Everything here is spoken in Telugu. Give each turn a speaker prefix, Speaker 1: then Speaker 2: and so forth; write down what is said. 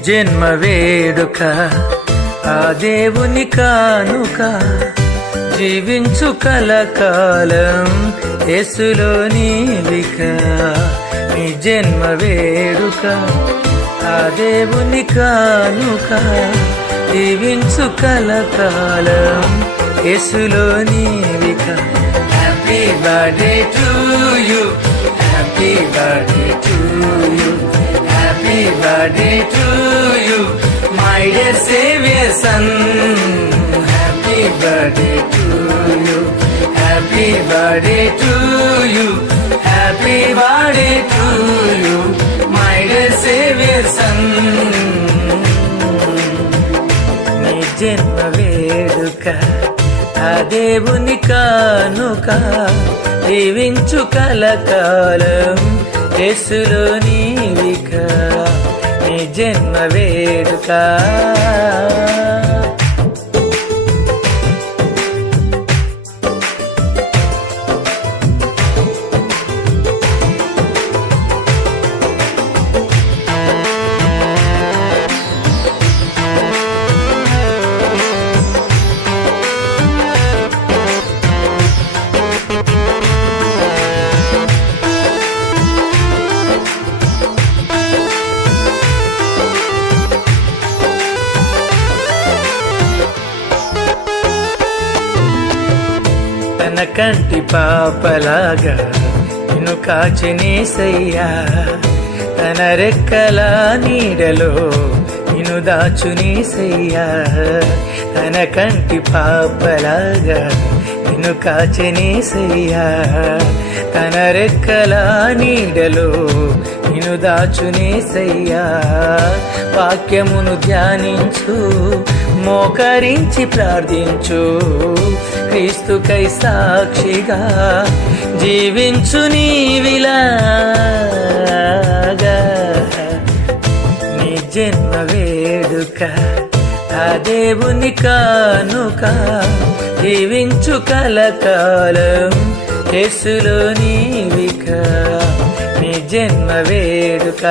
Speaker 1: జన్మ వేడుక ఆ దేవుని కానుక జీవించు కలకాలం ఎసులో నీవిక. నీ జన్మ వేడుక ఆ దేవుని కానుక జీవించు కలకాలం ఎసులో నీవిక. Happy birthday to you happy birthday to you happy birthday to you my dear saviour son happy birthday to you happy birthday to you happy birthday to you my dear saviour son నీ జన్మ వేడుక ఆ దేవుని కానుక జీవించు కలకాలం యేసులో నీవిక. జన్మ వేడుక. తన కంటి పాపలాగా నిన్ను కాచినేసయ్యా తన రెక్కల నీడలో నిన్ను దాచునేసయ్యా తన కంటి పాపలాగా నిన్ను కాచినేసయ్యా తన రెక్కల నీడలో దాచునేసయ్యా వాక్యమును ధ్యానించు మోకరించి ప్రార్థించు. క్రీస్తుకై సాక్షిగా జీవించు నీవిలాగా. నీ జన్మ వేడుక ఆ దేవుని కానుక జీవించు కలకాలం యేసులో నీవిక. జన్మ వేడుక